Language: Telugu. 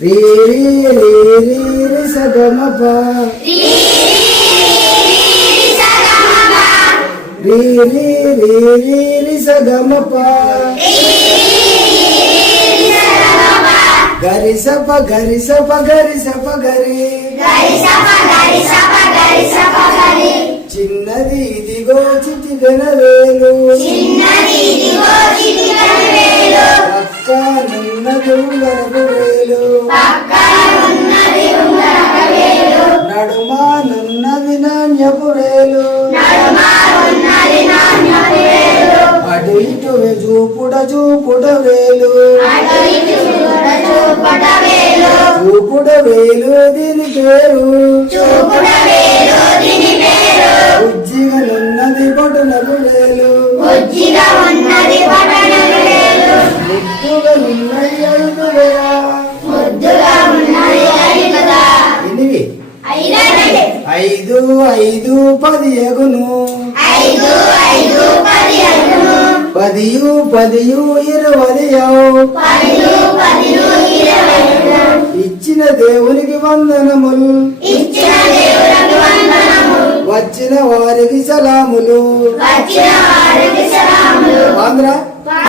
రీ రీ రీ రీ రి సగమప రీ రీ రీ రీ రి సగమప గరి సప గరి సప గరి సప గరి చిన్నది ఇదిగో చిటికెన వేలు పక్క నున్నది ఉంగరపు వేలు నడుమా నున్నది నాణ్యపు వేలు అటు ఇటు చూపుడ చూపుడ వేలు చూపుడ వేలు దీని పేరు ఉజ్జిగా నున్నది బొటనలు వేలు ముద్దుగా నున్నది ఎనిమిది 5 5 10 ఎగును 10 10 20 ఇచ్చిన దేవునికి వందనములు వచ్చిన వారికి సలాములు ఆంధ్ర